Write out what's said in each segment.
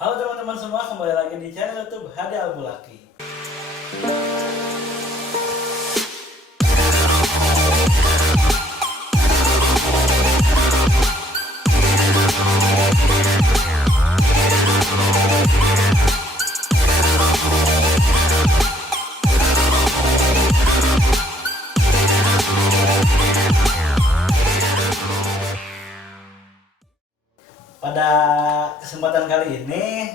Halo teman-teman semua, kembali lagi di channel YouTube Hadi Albulaki. Pada kesempatan kali ini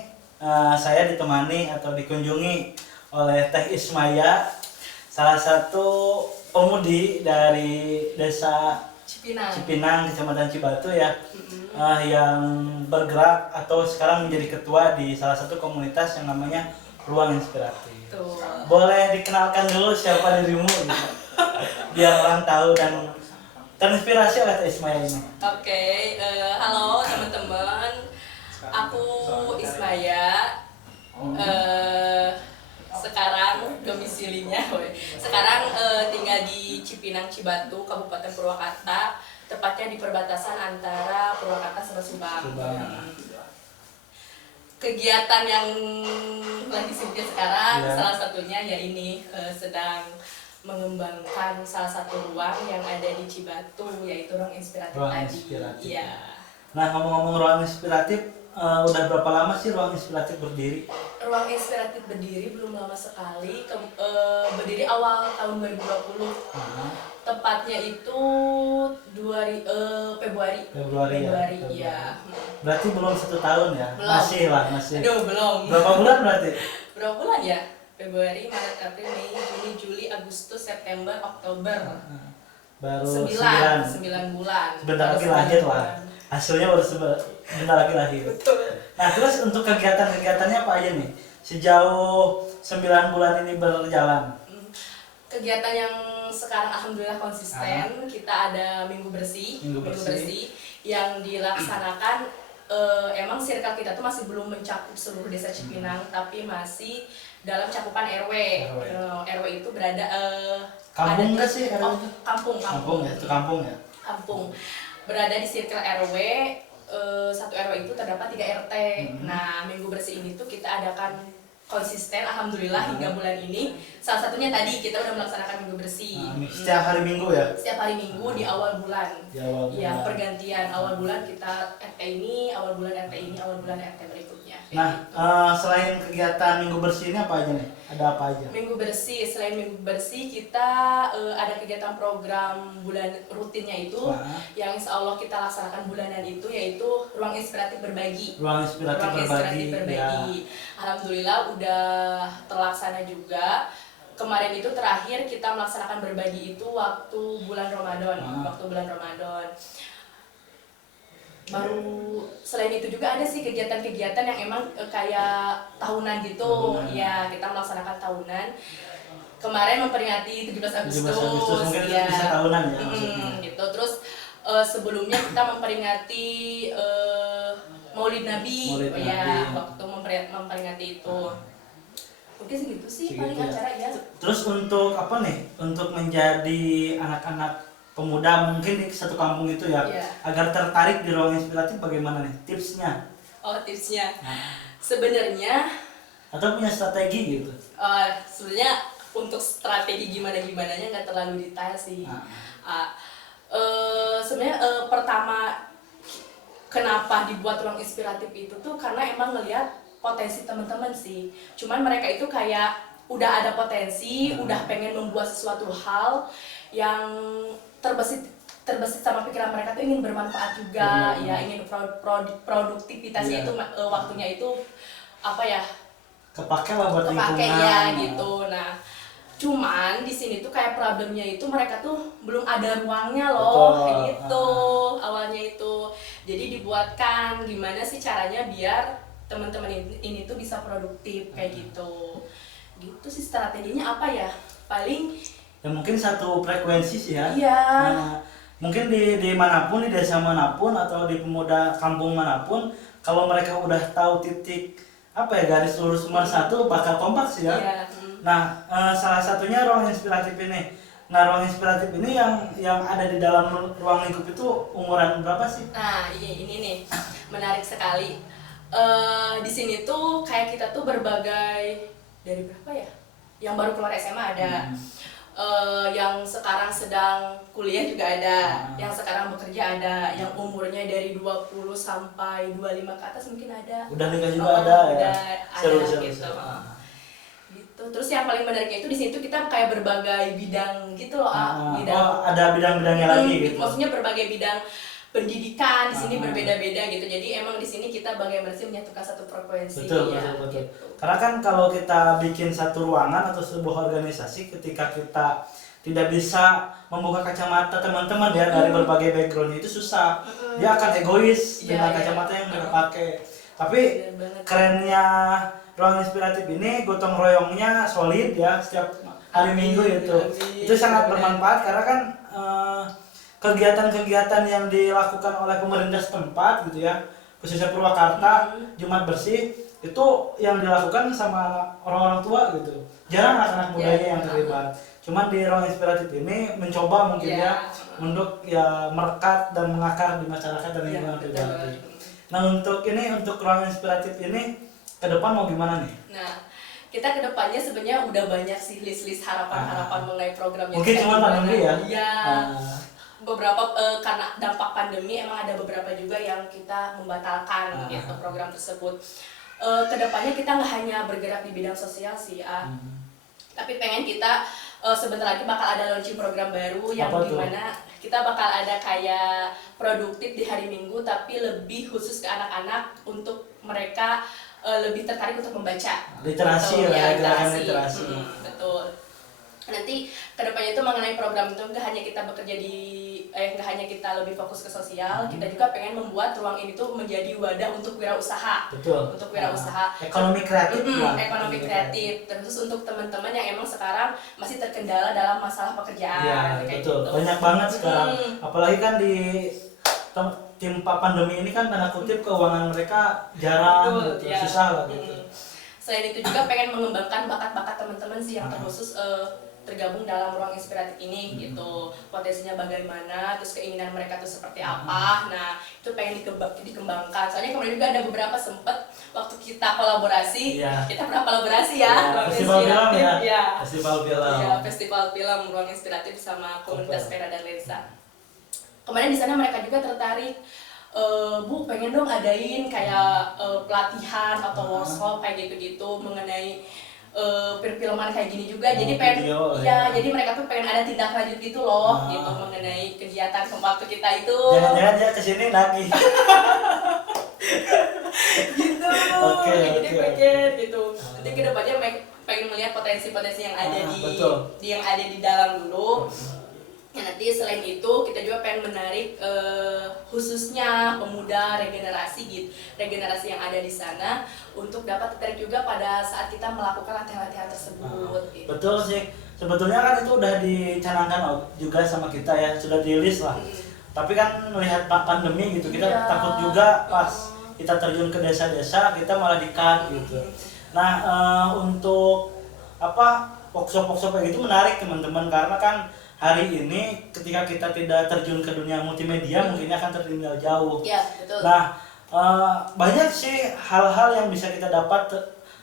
saya ditemani atau dikunjungi oleh Teh Ismaya, salah satu pemudi dari desa Cipinang, Kecamatan Cibatu ya, yang bergerak atau sekarang menjadi ketua di salah satu komunitas yang namanya Ruang Inspiratif. Tuh. Boleh dikenalkan dulu siapa dirimu gitu, biar orang tahu dan terinspirasi oleh Teh Ismaya ini. Oke, halo teman-teman. Aku Ismaya. Sekarang domisilinya, sekarang tinggal di Cipinang Cibatu, Kabupaten Purwakarta, tepatnya di perbatasan antara Purwakarta sama Subang. Kegiatan yang lagi sibuk sekarang, salah satunya ya ini sedang mengembangkan salah satu ruang yang ada di Cibatu, yaitu ruang inspiratif tadi. Iya. Nah, ngomong-ngomong ruang inspiratif, udah berapa lama sih ruang inspiratif berdiri? Ruang inspiratif berdiri belum lama sekali, berdiri awal tahun 2020. Tepatnya itu Februari. Iya. Berarti belum 1 tahun ya? Belum. Masih. Aduh, belum. Berapa bulan berarti? Berapa bulan ya? Februari, Maret, April, Mei, Juni, Juli, Agustus, September, Oktober. Baru 9 bulan. Sebentar lagi lahir lah. Hasilnya baru sebentar lagi lahir. Betul. Nah, terus untuk kegiatan-kegiatannya apa aja nih? Sejauh 9 bulan ini berjalan. Kegiatan yang sekarang alhamdulillah konsisten, kita ada minggu bersih yang dilaksanakan. Emang circle kita tuh masih belum mencakup seluruh desa Cipinang, tapi masih dalam cakupan RW. RW itu berada Kampung nggak sih RW itu? Kampung Ya, itu kampung ya. Kampung. Berada di circle RW, satu RW itu terdapat 3 RT. Nah, minggu bersih ini tuh kita adakan konsisten alhamdulillah hingga bulan ini. Salah satunya tadi kita udah melaksanakan minggu bersih. Setiap hari Minggu ya? Setiap hari Minggu di awal bulan. Iya, pergantian awal bulan kita RT ini, awal bulan RT ini, awal bulan RT berikutnya. Nah, selain kegiatan minggu bersih ini apa aja nih? Ada apa aja? Minggu bersih, selain minggu bersih kita ada kegiatan program bulan rutinnya itu yang insya Allah kita laksanakan bulanan itu, yaitu ruang inspiratif berbagi. Ruang inspiratif berbagi. Ya. Alhamdulillah udah terlaksana juga. Kemarin itu terakhir kita melaksanakan berbagi itu waktu bulan Ramadan. Baru selain itu juga ada sih kegiatan-kegiatan yang emang kayak tahunan gitu. Ya, kita melaksanakan tahunan. Kemarin memperingati 17 Agustus mungkin ya. bisa tahunan ya maksudnya. Gitu. Terus sebelumnya kita memperingati Maulid Nabi. Waktu memperingati itu. Mungkin segitu sih paling acara ya. Terus untuk apa nih? Untuk menjadi anak-anak pemuda mungkin di satu kampung itu ya, agar tertarik di ruang inspiratif, bagaimana nih tipsnya? Tipsnya sebenarnya atau punya strategi gitu? Sebenarnya untuk strategi gimananya nggak terlalu detail sih. Sebenarnya pertama kenapa dibuat ruang inspiratif itu tuh karena emang ngelihat potensi teman-teman sih. Cuman mereka itu kayak udah ada potensi, udah pengen membuat sesuatu hal yang terbesit sama pikiran mereka tuh ingin bermanfaat juga, ya ingin produktivitasnya itu waktunya itu apa ya? Kepake lah buat lingkungan. Ya gitu. Nah, cuman di sini tuh kayak problemnya itu mereka tuh belum ada ruangnya loh, gitu. Awalnya itu. Jadi dibuatkan gimana sih caranya biar teman-teman ini tuh bisa produktif kayak gitu. Gitu sih strateginya apa ya? Paling ya mungkin satu frekuensi sih ya. Iya. Nah, mungkin di manapun, di desa manapun atau di pemuda kampung manapun, kalau mereka udah tahu titik apa ya, garis lurus nomor 1, bakal kompak sih ya. Iya. Nah, salah satunya ruang inspiratif ini. Nah, ruang inspiratif ini yang ada di dalam ruang lingkup itu umuran berapa sih? Nah, ini nih menarik sekali. Di sini tuh kayak kita tuh berbagai, dari berapa ya? Yang baru keluar SMA ada, yang sekarang sedang kuliah juga ada, yang sekarang bekerja ada, yang umurnya dari 20 sampai 25 ke atas mungkin ada. Udah nikah juga ada ya. Udah Seru, ada seru, gitu. seru. Gitu. Terus yang paling menariknya itu di situ kita kayak berbagai bidang gitu loh, Oh, ada bidang-bidangnya lagi gitu. Maksudnya berbagai bidang pendidikan di sini berbeda-beda gitu. Jadi emang di sini kita bagaimana sih menyatukan satu frekuensi. Betul, ya, betul, betul. Gitu. Karena kan kalau kita bikin satu ruangan atau sebuah organisasi, ketika kita tidak bisa membuka kacamata teman-teman ya dari berbagai background itu susah. Dia akan egois dengan kacamata yang mereka pakai. Tapi kerennya ruang inspiratif ini gotong royongnya solid ya setiap hari Minggu itu. Itu sangat bermanfaat karena kan kegiatan-kegiatan yang dilakukan oleh pemerintah setempat gitu ya, khususnya Purwakarta, Jumat Bersih itu yang dilakukan sama orang-orang tua gitu. Jarang anak-anak mudanya yang terlibat. Cuman di ruang inspiratif ini mencoba mungkin ya untuk ya merekat dan mengakar di masyarakat dan lingkungan pribadi. Nah untuk ruang inspiratif ini ke depan mau gimana nih? Nah, kita ke depannya sebenarnya udah banyak sih list-list harapan-harapan mengenai programnya. Mungkin cuma pandemi ya? Iya. Beberapa karena dampak pandemi emang ada beberapa juga yang kita membatalkan gitu program tersebut. Kedepannya kita nggak hanya bergerak di bidang sosial sih, tapi pengen kita sebentar lagi bakal ada launching program baru yang dimana kita bakal ada kayak produktif di hari Minggu tapi lebih khusus ke anak-anak untuk mereka lebih tertarik untuk membaca. Literasi ya, gerakan literasi. Betul. Nanti kedepannya itu mengenai program itu nggak hanya kita bekerja nggak hanya kita lebih fokus ke sosial, kita juga pengen membuat ruang ini tuh menjadi wadah untuk wirausaha. Betul. Untuk wirausaha. Ekonomi kreatif. Ekonomi kreatif. Terus untuk teman-teman yang emang sekarang masih terkendala dalam masalah pekerjaan. Iya, betul. Gitu. Banyak banget sekarang. Apalagi kan di timpa pandemi ini kan tanda kutip keuangan mereka jarang, gitu, susah lah gitu. Selain itu juga pengen mengembangkan bakat-bakat teman-teman sih yang terkhusus tergabung dalam ruang inspiratif ini gitu, potensinya bagaimana, terus keinginan mereka tuh seperti apa. Nah itu pengen dikembangkan. Soalnya kemarin juga ada beberapa sempet waktu kita kolaborasi, kita pernah kolaborasi festival film ya, festival film ruang inspiratif sama komunitas Pera dan Lensa. Kemarin di sana mereka juga tertarik, Bu pengen dong adain kayak pelatihan atau workshop kayak gitu-gitu mengenai perfilman kayak gini juga. Jadi pengen jadi mereka tuh pengen ada tindak lanjut gitu loh gitu mengenai kegiatan waktu kita itu. Jangan-jangan dia kesini lagi. Gitu. Jadi pengen gitu. Nanti kedepannya pengen melihat potensi-potensi yang ada yang ada di dalam dulu. Ya, nanti selain itu kita juga pengen menarik khususnya pemuda regenerasi yang ada di sana untuk dapat tertarik juga pada saat kita melakukan latihan-latihan tersebut. Gitu. Betul sih, sebetulnya kan itu udah dicanangkan juga sama kita ya, sudah di list lah. Tapi kan melihat pandemi gitu, kita takut juga pas kita terjun ke desa-desa kita malah di-cut gitu. Nah untuk workshop-workshop kayak gitu menarik teman-teman, karena kan hari ini ketika kita tidak terjun ke dunia multimedia mungkin akan tertinggal jauh. Ya, betul. Nah banyak sih hal-hal yang bisa kita dapat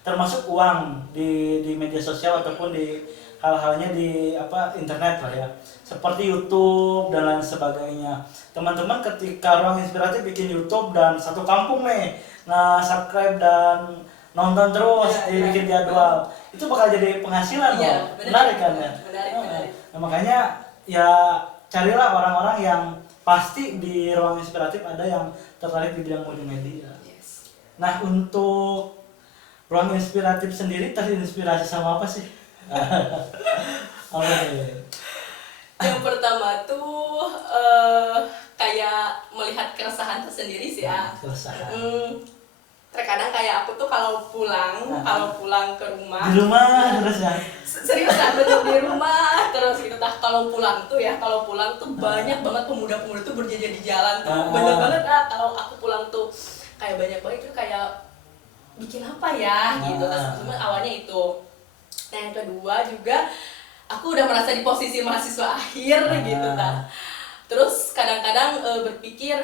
termasuk uang di media sosial ataupun di hal-halnya di internet lah ya, seperti YouTube dan lain sebagainya. Teman-teman ketika ruang inspiratif bikin YouTube dan satu kampung nih subscribe dan nonton terus dibikin jadwal, itu bakal jadi penghasilan loh. Menarik kan ya? Menarik. Nah, makanya ya carilah orang-orang yang pasti di ruang inspiratif ada yang tertarik di bidang multimedia. Nah untuk ruang inspiratif sendiri terinspirasi sama apa sih? Yang pertama tuh kayak melihat keresahan tersendiri sih ya. Terkadang kayak aku tuh kalau pulang ke rumah di rumah terus ya, serius kan, betul, di rumah terus gitu. Kalau pulang tuh banyak banget pemuda-pemuda tuh berjajar di jalan tuh, bener banget kalau aku pulang tuh kayak banyak banget itu kayak bikin apa ya gitu. Cuma awalnya itu. Nah yang kedua juga aku udah merasa di posisi mahasiswa akhir gitu kan. Terus kadang-kadang berpikir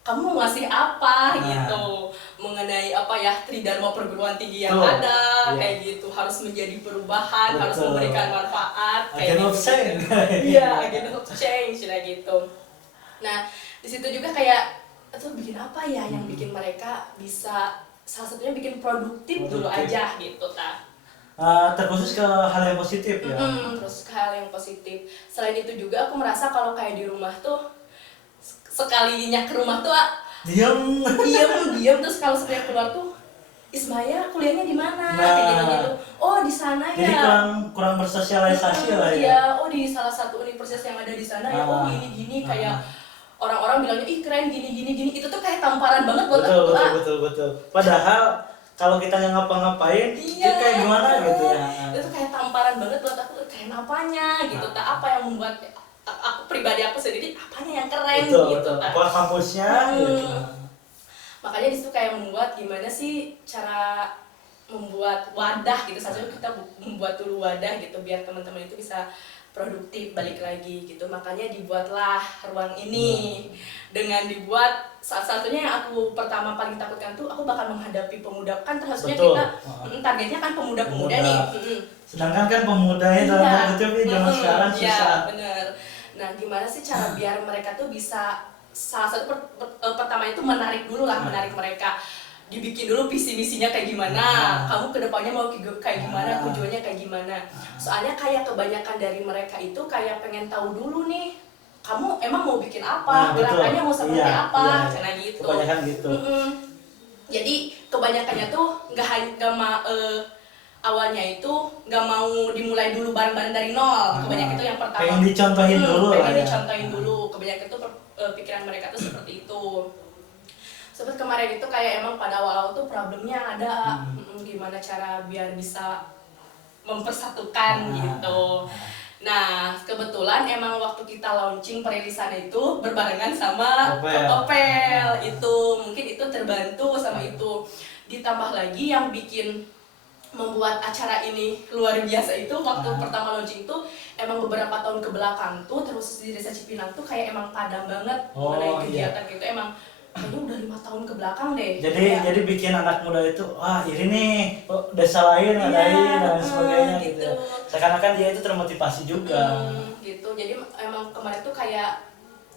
kamu mau ngasih apa Nah. gitu, mengenai apa ya tridharma perguruan tinggi yang Betul. ada Iya. kayak gitu, harus menjadi perubahan, harus Betul. memberikan manfaat kayak Agent of gitu. change. Iya, agent of change kayak gitu. Nah, di situ juga kayak itu bikin apa ya yang bikin mereka bisa, salah satunya bikin produktif dulu Produktif. aja gitu ta. Terkhusus ke hal yang positif ya. Terus ke hal yang positif. Selain itu juga aku merasa kalau kayak di rumah tuh sekalinya ke rumah tuh Diam. diam terus kalau sekalinya keluar tuh Ismaya kuliahnya di mana Nah. kayak gitu-gitu. Oh, di sana Jadi ya. kurang bersosialisasi lah ya. Iya, oh di salah satu universitas yang ada di sana ya. Oh, gini-gini kayak orang-orang bilangnya ih keren gini. Itu tuh kayak tamparan banget buat Betul, aku. betul. Padahal kalau kita nggak ngapa-ngapain, Iya, itu kayak gimana gitu ya. itu tuh kayak tamparan banget buat aku, keren apanya gitu. Tak apa yang membuat aku pribadi aku sendiri apanya yang keren Betul. gitu. Tak. Apa kampusnya gitu. Makanya disitu kayak membuat gimana sih cara membuat wadah gitu. Saja kita membuat dulu wadah gitu biar teman-teman itu bisa produktif balik lagi gitu. Makanya dibuatlah ruang ini. Dengan dibuat salah satunya yang aku pertama paling takutkan tuh aku bakal menghadapi pemuda, kan terusnya Betul. kita targetnya kan pemuda-pemuda nih. Sedangkan kan pemudanya dalam Iya. kutip ini zaman sekarang Iya, susah. bener. Nah, gimana sih cara biar mereka tuh bisa, salah satu pertama itu menarik dulu lah, menarik mereka. Dibikin dulu visi misinya kayak gimana, kamu kedepannya mau kayak gimana, tujuannya kayak gimana. Soalnya kayak kebanyakan dari mereka itu kayak pengen tahu dulu nih, kamu emang mau bikin apa, Betul. gerakannya mau seperti Iya, apa, iya. karena gitu. Kebanyakan gitu. Jadi kebanyakannya tuh awalnya itu nggak mau dimulai dulu bareng-bareng dari nol. Kebanyakan itu yang pertama Pengen dicontohin dulu lah pengen ya. dicontohin dulu. Kebanyakan itu pikiran mereka tuh seperti itu. Seperti kemarin itu kayak emang pada awal-awal tuh problemnya ada. Gimana cara biar bisa mempersatukan gitu. Nah, kebetulan emang waktu kita launching perilisan itu berbarengan sama Topel. Itu mungkin itu terbantu sama itu. Ditambah lagi yang bikin membuat acara ini luar biasa itu waktu pertama launching tuh emang beberapa tahun ke belakang tuh terus di Desa Cipinang tuh kayak emang padam banget mengenai kegiatan gitu, emang kayaknya udah 5 tahun ke belakang deh. Jadi bikin anak muda itu ini nih desa lain ngadain dan sebagainya gitu. Seakan-akan dia itu termotivasi juga. Gitu. Jadi emang kemarin tuh kayak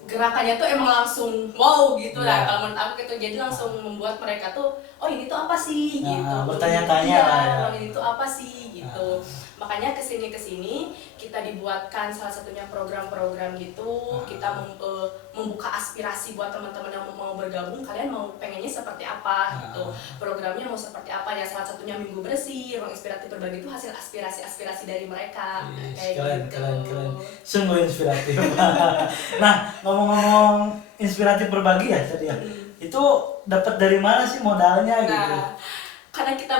gerakannya tuh emang langsung wow gitu lah kalau menurut aku gitu. Jadi langsung membuat mereka tuh oh ini tuh apa sih gitu. Bertanya-tanya lah ya. Ini tuh apa sih gitu. Makanya kesini kita dibuatkan salah satunya program-program gitu. Kita membuka aspirasi buat teman-teman yang mau bergabung, kalian mau pengennya seperti apa gitu. Programnya mau seperti apa ya, salah satunya Minggu Bersih, Ruang Inspiratif Berbagi itu hasil aspirasi dari mereka. Kayak Keren. Sungguh inspiratif. Nah, ngomong-ngomong inspiratif berbagi ya tadi ya. Itu dapat dari mana sih modalnya gitu? Nah, karena kita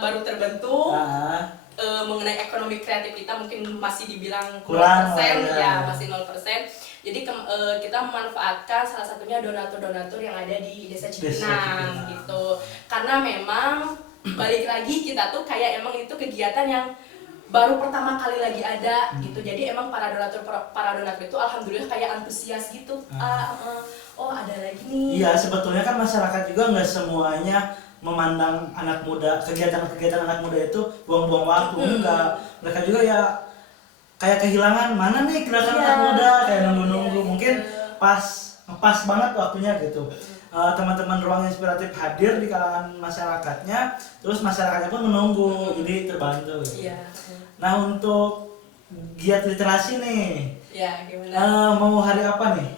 baru terbentuk, mengenai ekonomi kreatif kita mungkin masih dibilang kurang 0%, ya masih 0%. Jadi kita memanfaatkan salah satunya donatur-donatur yang ada di Desa Cipinang gitu. Karena memang balik lagi kita tuh kayak emang itu kegiatan yang baru pertama kali lagi ada gitu. Jadi emang para donatur itu alhamdulillah kayak antusias gitu. Oh ada lagi nih. Iya, sebetulnya kan masyarakat juga nggak semuanya memandang anak muda, kegiatan-kegiatan anak muda itu buang-buang waktu. Enggak, mereka juga ya kayak kehilangan mana nih gerakan anak muda, kayak nunggu-nunggu. Mungkin pas banget waktunya gitu. Teman-teman Ruang Inspiratif hadir di kalangan masyarakatnya, terus masyarakatnya pun menunggu, jadi terbantu. Gitu. Iya. Nah, untuk giat literasi nih, ya gimana? mau hari apa nih?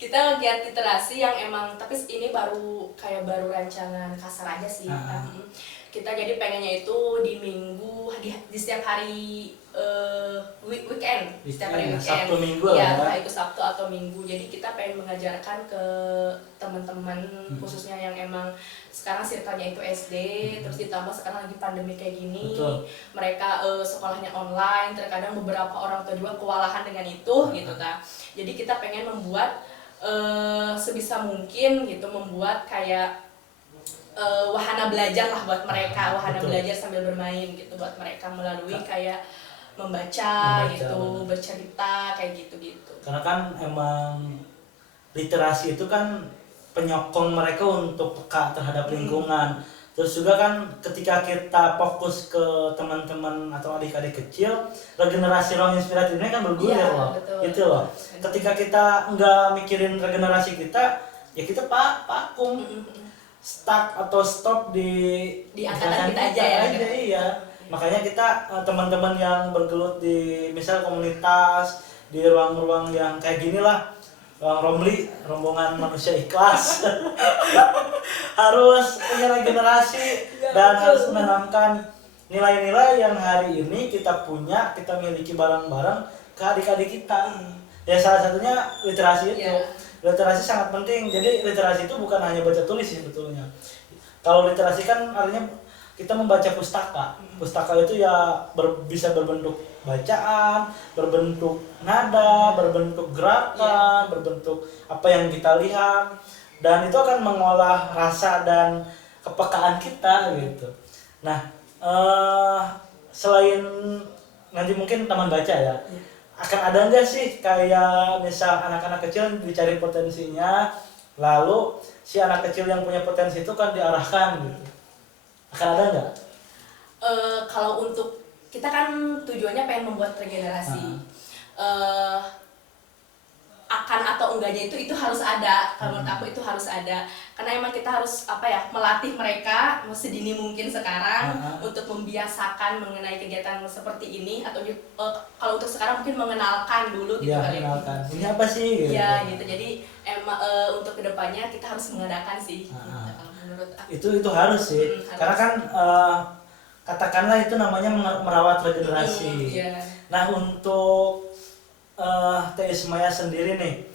Kita giat literasi yang emang, tapi ini baru rancangan kasar aja sih. Kita jadi pengennya itu di minggu, di setiap hari weekend, setiap hari weekend. Sabtu Minggu ya, lah ya. itu Sabtu atau Minggu. Jadi kita pengen mengajarkan ke teman-teman khususnya yang emang sekarang circle-nya itu SD, terus ditambah sekarang lagi pandemi kayak gini. Betul. Mereka sekolahnya online, terkadang beberapa orang tua juga kewalahan dengan itu gitu ta. Jadi kita pengen membuat sebisa mungkin gitu, membuat kayak wahana belajar lah buat mereka, wahana belajar sambil bermain gitu buat mereka melalui kayak membaca gitu, bercerita kayak gitu. Karena kan emang literasi itu kan penyokong mereka untuk peka terhadap lingkungan. Terus juga kan ketika kita fokus ke teman-teman atau adik-adik kecil, regenerasi ruang inspiratifnya kan bergulir Iya, loh. betul. Itu loh. Ketika kita nggak mikirin regenerasi kita, ya kita vakum, stuck atau stop Di angkatan kita aja ya. Iya. Makanya kita teman-teman yang bergelut di misal komunitas, di ruang-ruang yang kayak gini lah, Romli, rombongan manusia ikhlas, harus punya regenerasi dan harus menanamkan nilai-nilai yang hari ini kita punya, kita miliki barang-barang ke adik-adik kita. Ya salah satunya literasi itu. Literasi sangat penting. Jadi literasi itu bukan hanya baca tulis sebetulnya. Kalau literasi kan artinya kita membaca pustaka. Pustaka itu ya bisa berbentuk bacaan, berbentuk nada, berbentuk gerakan, berbentuk apa yang kita lihat, dan itu akan mengolah rasa dan kepekaan kita gitu. Nah, selain nanti mungkin taman baca ya, akan ada nggak sih kayak misal anak-anak kecil dicari potensinya, lalu si anak kecil yang punya potensi itu kan diarahkan gitu, akan ada nggak? Kalau untuk kita kan tujuannya pengen membuat regenerasi, akan atau enggaknya itu harus ada. Kalau menurut aku itu harus ada, karena emang kita harus melatih mereka sedini mungkin sekarang untuk membiasakan mengenai kegiatan seperti ini, atau kalau untuk sekarang mungkin mengenalkan dulu gitu kali. Mengenalkan ini apa sih gitu. Iya gitu, jadi emang untuk kedepannya kita harus mengadakan sih gitu, kalau menurut aku. Itu harus sih, harus. karena kan katakanlah itu namanya merawat regenerasi. Nah, untuk Teh Ismaya sendiri nih,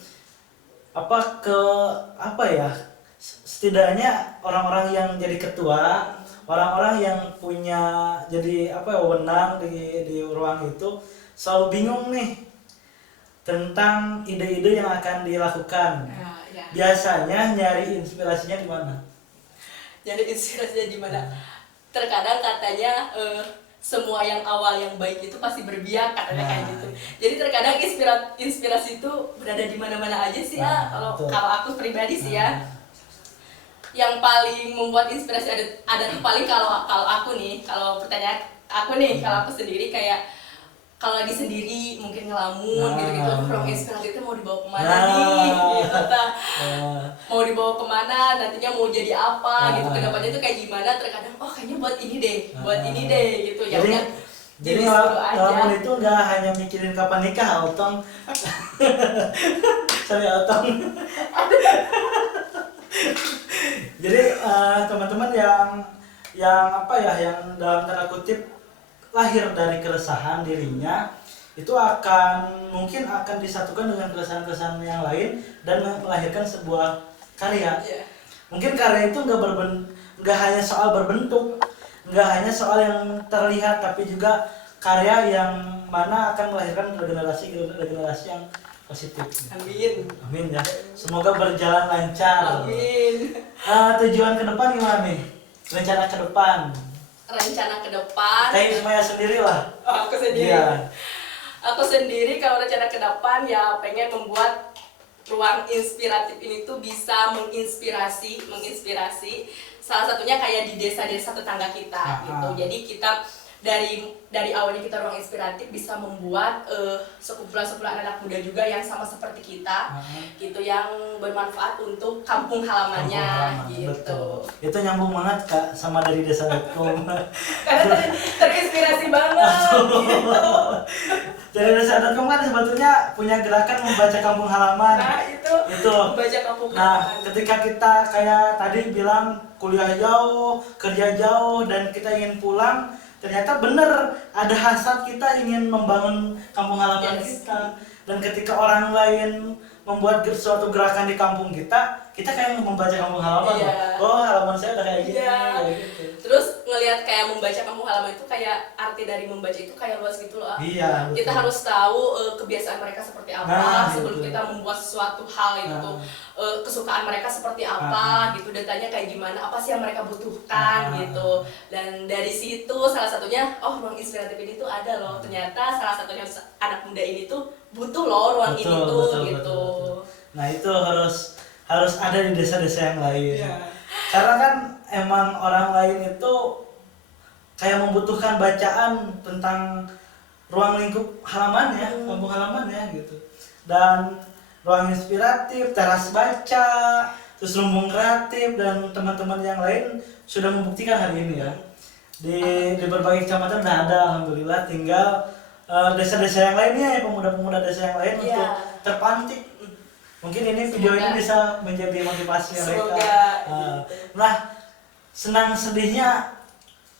setidaknya orang-orang yang jadi ketua, orang-orang yang punya jadi wewenang di ruang itu selalu bingung nih tentang ide-ide yang akan dilakukan. Biasanya nyari inspirasinya di mana? Nyari inspirasinya di mana? Terkadang katanya semua yang awal yang baik itu pasti berbiak, katanya kayak gitu. Jadi terkadang inspirasi itu berada di mana-mana aja sih ya. Kalau aku pribadi sih ya. Yang paling membuat inspirasi ada tuh paling kalau aku nih, kalau pertanyaan aku nih, kalau aku sendiri kayak kalau lagi sendiri mungkin ngelamun gitu-gitu, ruang inspiratif itu mau dibawa kemana nih gitu, mau dibawa kemana, nantinya mau jadi apa gitu, kedepannya itu kayak gimana. Terkadang kayaknya buat ini deh gitu ya. Jadi ngelamun itu nggak hanya mikirin kapan nikah, Otong. Sorry Otong. Jadi teman-teman yang dalam tanda kutip lahir dari keresahan dirinya, itu mungkin akan disatukan dengan keresahan-keresahan yang lain dan melahirkan sebuah karya. Mungkin karya itu nggak hanya soal berbentuk, nggak hanya soal yang terlihat, tapi juga karya yang mana akan melahirkan regenerasi yang positif. Amin ya. Semoga berjalan lancar. Amin. Tujuan ke depan gimana nih? Rencana ke depan? Teh Ismaya sendiri lah. Aku sendiri. Iya. Aku sendiri kalau rencana ke depan ya pengen membuat ruang inspiratif ini tuh bisa menginspirasi. Salah satunya kayak di desa-desa tetangga kita gitu. Jadi kita dari awalnya kita ruang inspiratif bisa membuat sekumpulan anak muda juga yang sama seperti kita gitu, yang bermanfaat untuk kampung halamannya gitu. Betul. Itu nyambung banget Kak sama dari desa.com. Karena terinspirasi banget gitu. Dari desa.com kan sebetulnya punya gerakan membaca kampung halaman. Nah, itu membaca kampung halaman. Nah, ketika kita kayak tadi bilang kuliah jauh, kerja jauh, dan kita ingin pulang, ternyata benar ada hasrat kita ingin membangun kampung halaman kita. Dan ketika orang lain membuat suatu gerakan di kampung kita kayak membaca kampung halaman. Oh, halaman saya udah kayak gini. Gitu. Terus ngelihat kayak membaca kampung halaman itu kayak arti dari membaca itu kayak luas gitu loh. Iya, kita harus tahu kebiasaan mereka seperti apa sebelum kita membuat suatu hal itu. Kesukaan mereka seperti apa gitu, datanya kayak gimana, apa sih yang mereka butuhkan gitu. Dan dari situ salah satunya ruang inspiratif ini tuh ada loh. Ternyata salah satunya anak muda ini tuh butuh loh ruang ini tuh gitu. Nah itu harus ada di desa-desa yang lain. Iya. Karena kan emang orang lain itu kayak membutuhkan bacaan tentang ruang lingkup halamannya, kampung halamannya gitu. Dan ruang inspiratif, teras baca, terus lumbung kreatif dan teman-teman yang lain sudah membuktikan hari ini ya. Di berbagai kecamatan udah ada alhamdulillah, tinggal desa-desa yang lainnya ya, pemuda-pemuda desa yang lain Iya. untuk terpantik. Mungkin ini video ini Semoga. bisa menjadi motivasi mereka. Semoga. Nah, senang sedihnya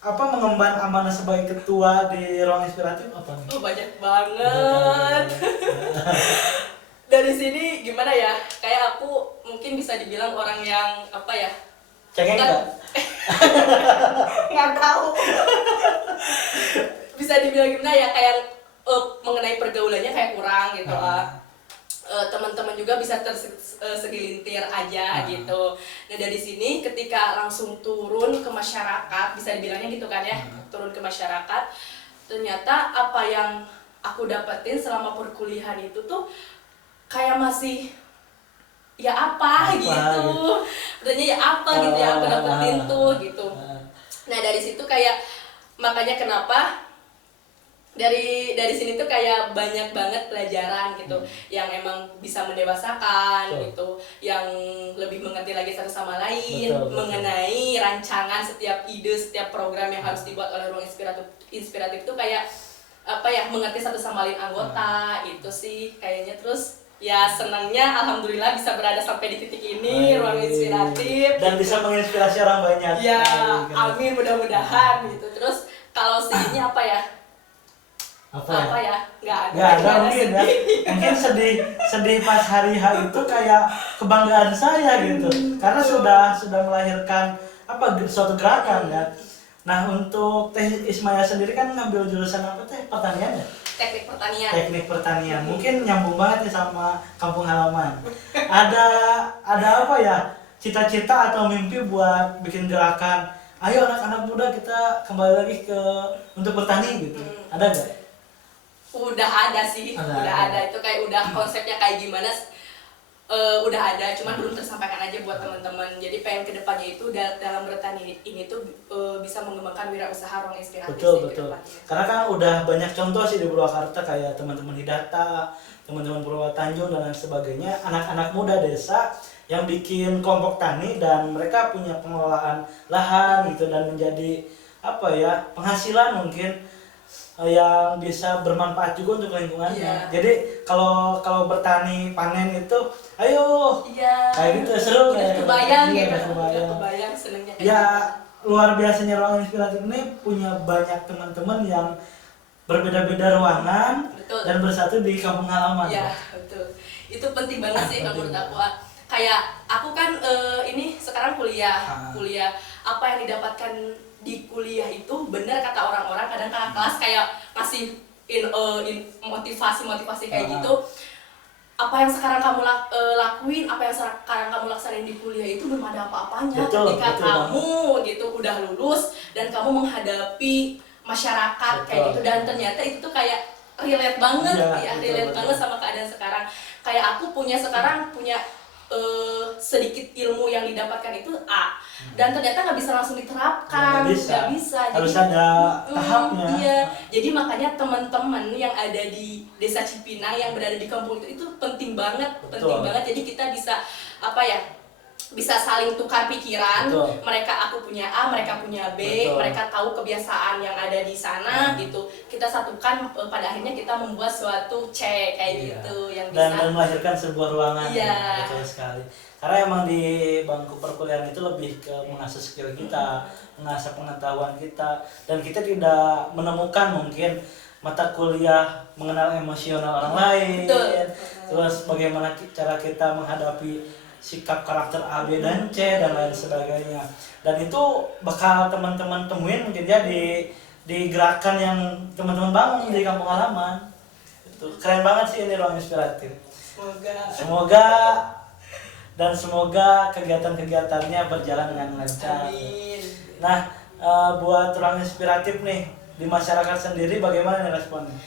apa mengemban amanah sebagai ketua di ruang inspiratif apa nih? Oh, banyak banget. Dari sini gimana ya? Kayak aku mungkin bisa dibilang orang yang apa ya? Cengeng Bukan- nggak? Nggak tahu. Bisa dibilang gimana ya? Kayak mengenai pergaulannya kayak kurang gitu lah. Teman-teman juga bisa segelintir aja gitu. Nah dari sini ketika langsung turun ke masyarakat, bisa dibilangnya gitu kan ya, turun ke masyarakat, ternyata apa yang aku dapetin selama perkuliahan itu tuh kayak masih ya apa gitu. Berarti ya apa gitu yang aku dapetin tuh gitu. Nah dari situ kayak makanya kenapa dari sini tuh kayak banyak banget pelajaran gitu yang emang bisa mendewasakan gitu, yang lebih mengerti lagi satu sama lain, Betul. mengenai rancangan setiap ide, setiap program yang harus dibuat oleh ruang inspiratif tuh kayak apa ya, mengerti satu sama lain anggota. Itu sih kayaknya. Terus ya senangnya alhamdulillah bisa berada sampai di titik ini ruang inspiratif Dan bisa menginspirasi orang banyak. ya. Amin, mudah-mudahan gitu. Terus kalau sedihnya apa ya? Apa ya? Nggak ada. Nggak ada mungkin ya. Mungkin sedih pas hari H itu kayak kebanggaan saya gitu. Karena sudah melahirkan apa suatu gerakan kan. Nah untuk Teh Ismaya sendiri kan ngambil jurusan apa Teh? Pertanian ya? Teknik pertanian. Teknik pertanian. Mungkin nyambung banget nih sama kampung halaman. Ada apa ya? Cita-cita atau mimpi buat bikin gerakan. Ayo anak-anak muda kita kembali lagi untuk bertani gitu. Ada nggak? Udah ada sih, udah ada. Itu kayak udah konsepnya kayak gimana, udah ada, cuman belum tersampaikan aja buat teman-teman. Jadi pengen kedepannya itu dalam bertani ini tuh bisa mengembangkan wirausaha ruang inspiratif Betul. kedepannya. Karena kan udah banyak contoh sih di Purwakarta kayak teman-teman Hidata, teman-teman Purwatanjung dan lain sebagainya, anak-anak muda desa yang bikin kelompok tani dan mereka punya pengelolaan lahan gitu dan menjadi apa ya, penghasilan mungkin yang bisa bermanfaat juga untuk lingkungannya. Iya. Jadi kalau bertani panen itu ayo Iya. kayak gitu seru Udah kayak kebayang iya, gitu. udah Udah kebayang. kebayang senengnya kayak Ya gitu. luar biasanya ruang inspiratif ini punya banyak teman-teman yang berbeda-beda ruangan Betul. dan bersatu di kampung halaman. Iya, betul. Itu penting banget sih kalau menurut aku. Kayak aku kan ini sekarang kuliah. Apa yang didapatkan di kuliah itu benar kata orang-orang, kadang kakak kelas kayak ngasih motivasi kayak gitu. Apa yang sekarang kamu lakuin, apa yang sekarang kamu laksanain di kuliah itu belum ada apa-apanya ketika kamu gitu udah lulus dan kamu menghadapi masyarakat kayak gitu. Dan ternyata itu tuh kayak relate banget relate banget sama keadaan sekarang. Kayak aku sekarang punya sedikit ilmu yang didapatkan itu A, dan ternyata nggak bisa langsung diterapkan, nggak bisa. Harus jadi, ada tahapnya. Iya, jadi makanya teman-teman yang ada di Desa Cipinang yang berada di kampung itu penting banget. Jadi kita bisa apa ya? Bisa saling tukar pikiran. Betul. Mereka aku punya A, mereka punya B. Betul. Mereka tahu kebiasaan yang ada di sana gitu. Kita satukan, pada akhirnya kita membuat suatu C kayak gitu yang bisa dan melahirkan sebuah ruangan. Iya. Betul sekali. Karena emang di bangku perkuliahan itu lebih ke mengasah skill kita, mengasah pengetahuan kita, dan kita tidak menemukan mungkin mata kuliah mengenal emosional orang lain. Betul. Terus bagaimana cara kita menghadapi sikap karakter A, B, dan C dan lain sebagainya. Dan itu bakal teman-teman temuin mungkin ya di gerakan yang teman-teman bangun di kampung halaman. Itu keren banget sih ini ruang inspiratif. Semoga kegiatan-kegiatannya berjalan dengan lancar. Amin. Nah, buat ruang inspiratif nih di masyarakat sendiri bagaimana nih responnya?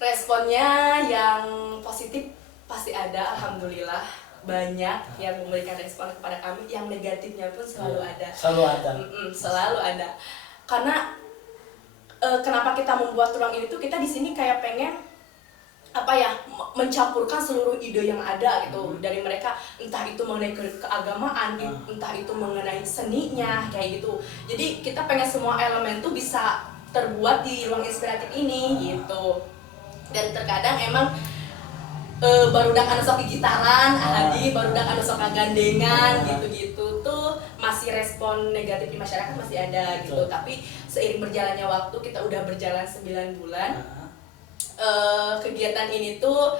Responnya yang positif Pasti ada, alhamdulillah banyak yang memberikan respon kepada kami, yang negatifnya pun selalu ada. Selalu ada. Selalu ada. Karena kenapa kita membuat ruang ini tuh, kita di sini kayak pengen mencampurkan seluruh ide yang ada gitu dari mereka, entah itu mengenai keagamaan, entah itu mengenai seninya kayak gitu. Jadi kita pengen semua elemen tuh bisa terbuat di ruang inspiratif ini gitu. Dan terkadang emang barudak anu sok gitaran, barudak anu sok gandengan gitu-gitu tuh masih respon negatif di masyarakat masih ada gitu. Tapi seiring berjalannya waktu, kita udah berjalan 9 bulan. Kegiatan ini tuh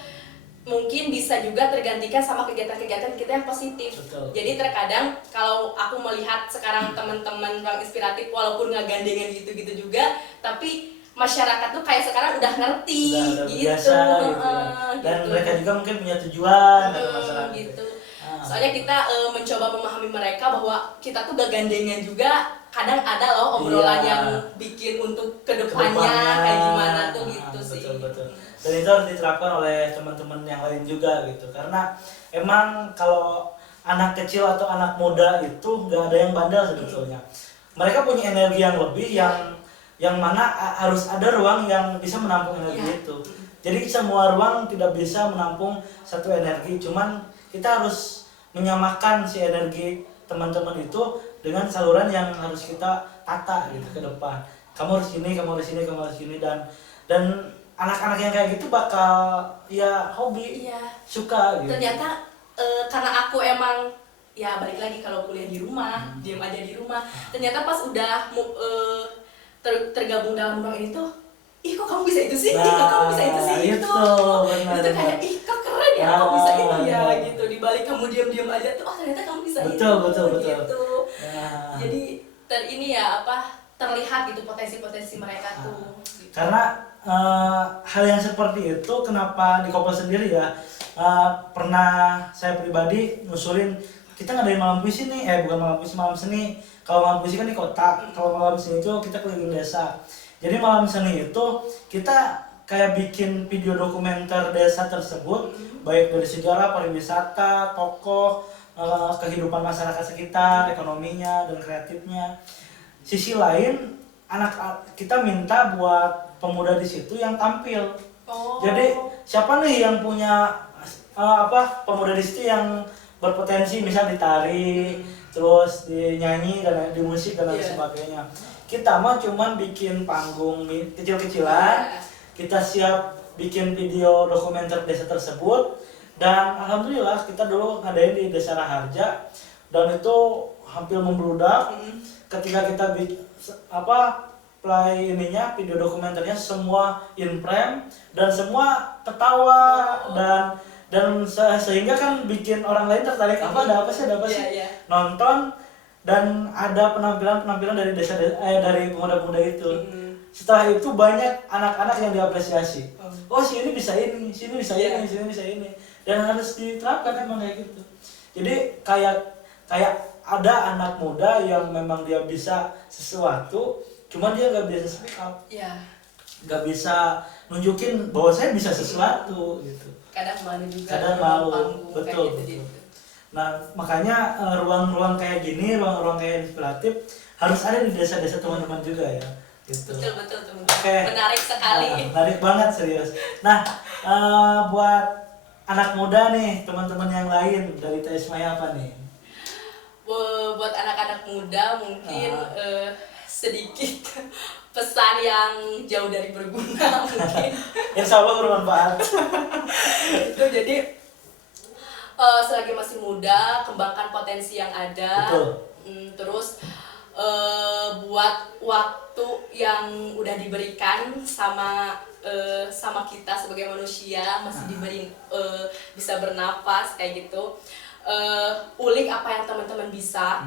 mungkin bisa juga tergantikan sama kegiatan-kegiatan kita yang positif. Betul. Jadi terkadang kalau aku melihat sekarang teman-teman ruang inspiratif walaupun nggak gandengan gitu-gitu juga, tapi masyarakat tuh kayak sekarang udah ngerti udah gitu. Biasa, gitu ya. Dan gitu. mereka juga mungkin punya tujuan masyarakat gitu. Soalnya kita mencoba memahami mereka bahwa kita tuh gak gandengan juga, kadang ada loh obrolan yang bikin untuk kedepannya kayak gimana tuh gitu sih. Betul. Dan itu harus diterapkan oleh teman-teman yang lain juga gitu, karena emang kalau anak kecil atau anak muda itu nggak ada yang bandel sebetulnya. Mereka punya energi yang lebih, yang mana harus ada ruang yang bisa menampung energi itu. Jadi semua ruang tidak bisa menampung satu energi, cuman kita harus menyamakan si energi teman-teman itu dengan saluran yang harus kita tata gitu ke depan. Kamu harus ini, kamu harus ini, kamu harus ini, dan anak-anak yang kayak gitu bakal ya hobi, suka gitu. Ternyata karena aku emang ya balik lagi kalau kuliah di rumah, diam aja di rumah. Ternyata pas udah tergabung dalam ruang ini tuh, ih kok kamu bisa itu sih, ih kok kamu bisa itu sih gitu. Itu kayak ih kok keren ya, kok bisa itu ya gitu. Di balik kamu diam-diam aja tuh, oh ternyata kamu bisa betul. gitu. Jadi ini ya terlihat gitu potensi-potensi mereka tuh. Gitu. Karena hal yang seperti itu kenapa di Kopel sendiri ya, pernah saya pribadi ngusulin kita ngadain malam puisi nih, bukan malam puisi, malam seni. Kalau malam puisi kan di kota, kalau malam seni itu kita keliling desa. Jadi malam seni itu kita kayak bikin video dokumenter desa tersebut, baik dari sejarah, pariwisata, tokoh, kehidupan masyarakat sekitar, ekonominya dan kreatifnya. Sisi lain, kita minta buat pemuda di situ yang tampil. Jadi siapa nih yang punya pemuda di situ yang berpotensi, misal di tari, terus di nyanyi dan di musik dan lain sebagainya. Kita mah cuman bikin panggung kecil-kecilan, kita siap bikin video dokumenter desa tersebut, dan alhamdulillah kita dulu ngadain di Desa Raharja dan itu hampir membludak. Ketika kita play video dokumenternya semua in frame dan semua ketawa dan sehingga kan bikin orang lain tertarik, ada apa sih nonton, dan ada penampilan dari dari pemuda-pemuda itu. Setelah itu banyak anak-anak yang diapresiasi. Oh si ini bisa ini, sini bisa ini, sini bisa ini, dan harus diterapkan emang kayak gitu. Jadi kayak ada anak muda yang memang dia bisa sesuatu, cuman dia nggak bisa speak up, nggak bisa nunjukin bahwa saya bisa sesuatu gitu. Kadang malu juga. Kadang malu, betul. Gitu. Nah makanya ruang-ruang kayak gini, ruang-ruang kayak inspiratif harus ada di desa-desa teman-teman juga ya. Gitu. Betul teman-teman. Okay. Menarik sekali. Menarik banget serius. Nah buat anak muda nih, teman-teman yang lain dari Teh Ismaya apa nih? Buat anak-anak muda mungkin sedikit pesan yang jauh dari berguna mungkin. Insya Allah bermanfaat. Itu jadi selagi masih muda, kembangkan potensi yang ada. Betul. Terus buat waktu yang udah diberikan sama kita sebagai manusia, masih diberi bisa bernapas kayak gitu. Ulik apa yang teman-teman bisa,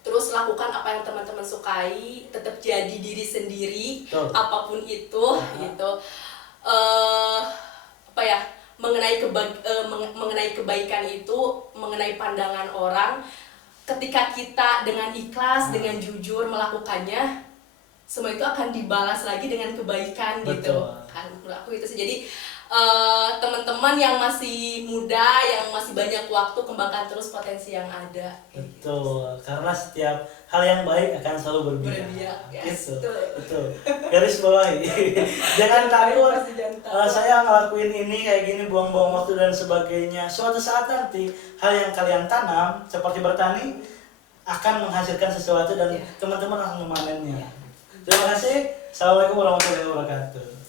terus lakukan apa yang teman-teman sukai, tetap jadi diri sendiri, apapun itu gitu. Mengenai kebaikan itu, mengenai pandangan orang, ketika kita dengan ikhlas, dengan jujur melakukannya, semua itu akan dibalas lagi dengan kebaikan. Betul. Gitu kan, menurut aku itu sih. Jadi teman-teman yang masih muda, yang masih banyak waktu, kembangkan terus potensi yang ada. Betul, karena setiap hal yang baik akan selalu berbiak. Yes, Gitu. betul. Betul. Garis bawahi. Jangan takut. Pasti jangan takut. Saya ngelakuin ini kayak gini, buang-buang waktu dan sebagainya. Suatu saat nanti hal yang kalian tanam seperti bertani akan menghasilkan sesuatu dan teman-teman akan memanennya. Terima kasih. Assalamualaikum warahmatullahi wabarakatuh.